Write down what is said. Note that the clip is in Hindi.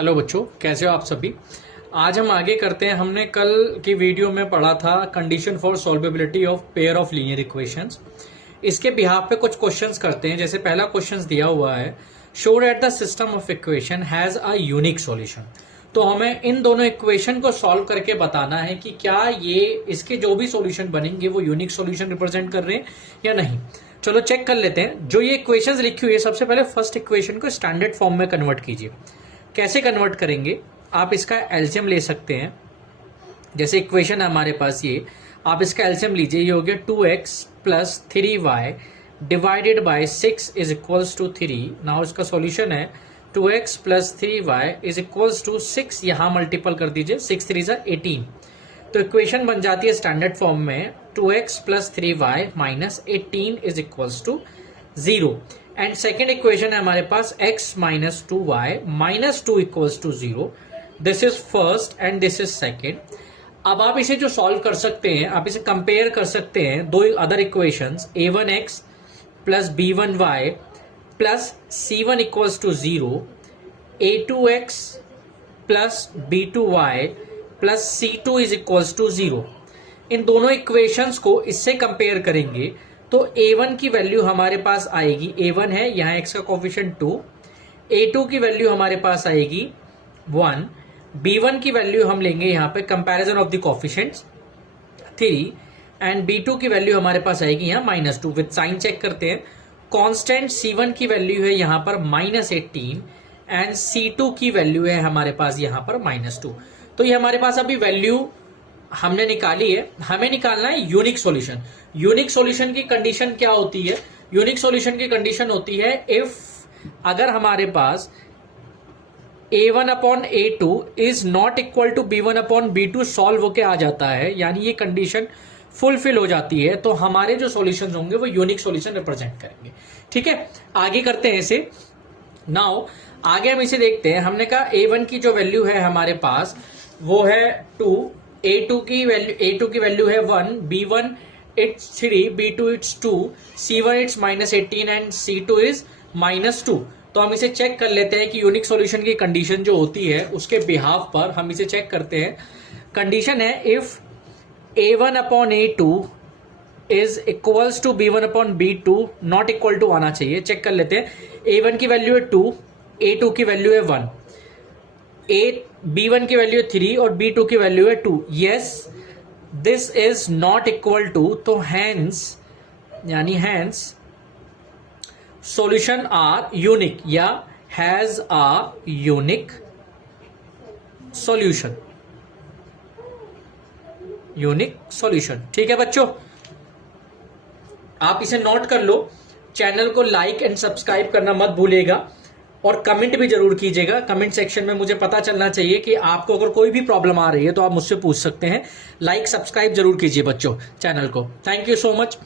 हेलो बच्चों, कैसे हो आप सभी। आज हम आगे करते हैं। हमने कल की वीडियो में पढ़ा था condition for solvability of pair of linear equations. इसके बिहाफ पे कुछ क्वेश्चंस करते हैं। जैसे पहला क्वेश्चंस दिया हुआ है, show that the system of equation has a unique solution. तो हमें इन दोनों इक्वेशन को सॉल्व करके बताना है कि क्या ये इसके जो भी सॉल्यूशन बनेंगे वो यूनिक सॉल्यूशन रिप्रेजेंट कर रहे हैं या नहीं। चलो चेक कर लेते हैं। जो ये इक्वेशंस लिखी हुई है, सबसे पहले फर्स्ट इक्वेशन को स्टैंडर्ड फॉर्म में कन्वर्ट कीजिए। कैसे कन्वर्ट करेंगे, आप इसका एलसीएम ले सकते हैं। जैसे इक्वेशन है हमारे पास ये, आप इसका एलसीएम लीजिए। ये हो गया 2x plus 3y divided by 6 is equals to 3। Now इसका सॉल्यूशन है 2x plus 3y is equals to 6। यहां मल्टीपल कर दीजिए, 6 3 जा 18। तो इक्वेशन बन जाती है स्टैंडर्ड फॉर्म में 2x plus 3y minus 18 is equals to 0। And second equation है हमारे पास x minus 2y minus 2 equals to 0। This is first and this is second. अब आप इसे जो सॉल्व कर सकते हैं, आप इसे कंपेयर कर सकते हैं दो other equations, a1x plus b1y plus c1 equals to 0, a2x plus b2y plus c2 is equals to 0। इन दोनों इक्वेशंस को इससे कंपेयर करेंगे तो a1 की वैल्यू हमारे पास आएगी, a1 है यहां x का कोफिशिएंट 2, a2 की वैल्यू हमारे पास आएगी 1, b1 की वैल्यू हम लेंगे यहां पे comparison of the coefficients 3, and b2 की वैल्यू हमारे पास आएगी यहां -2। विद साइन चेक करते हैं। कांस्टेंट c1 की वैल्यू है यहां पर -18 एंड c2 की वैल्यू है हमारे पास यहां पर -2। तो ये हमारे पास अभी वैल्यू हमने निकाली है। हमें निकालना है यूनिक सॉल्यूशन। यूनिक सॉल्यूशन की कंडीशन क्या होती है? यूनिक सॉल्यूशन की कंडीशन होती है इफ अगर हमारे पास a1 upon a2 is not equal to b1 upon b2 solve होके आ जाता है, यानी ये कंडीशन फुलफिल हो जाती है, तो हमारे जो सॉल्यूशंस होंगे वो यूनिक सॉल्यूशन रिप्रेजेंट करेंगे। ठीक है, आगे करते हैं इसे। नाउ आगे हम इसे देखते हैं। हमने कहा a1 की जो वैल्यू है हमारे पास वो है 2, a2 की वैल्यू है 1, b1 it's 3, b2 it's 2, c1 it's -18 and c2 is -2। तो हम इसे चेक कर लेते हैं कि यूनिक सॉल्यूशन की कंडीशन जो होती है उसके बिहाफ पर हम इसे चेक करते हैं। कंडीशन है if a1 upon a2 is equals to b1 upon b2 not equal to आना चाहिए। चेक कर लेते हैं। a1 की वैल्यू है 2, a2 की वैल्यू है 1, b1 की वैल्यू है 3 और b2 की वैल्यू है 2। Yes, this is not equal to, तो हैंस सॉल्यूशन आर यूनिक या has a unique solution. Unique solution, ठीक है बच्चों, आप इसे नोट कर लो। चैनल को लाइक एंड सब्सक्राइब करना मत भूलिएगा और कमेंट भी जरूर कीजिएगा। कमेंट सेक्शन में मुझे पता चलना चाहिए कि आपको अगर कोई भी प्रॉब्लम आ रही है तो आप मुझसे पूछ सकते हैं। लाइक सब्सक्राइब जरूर कीजिए बच्चों चैनल को। Thank you so much.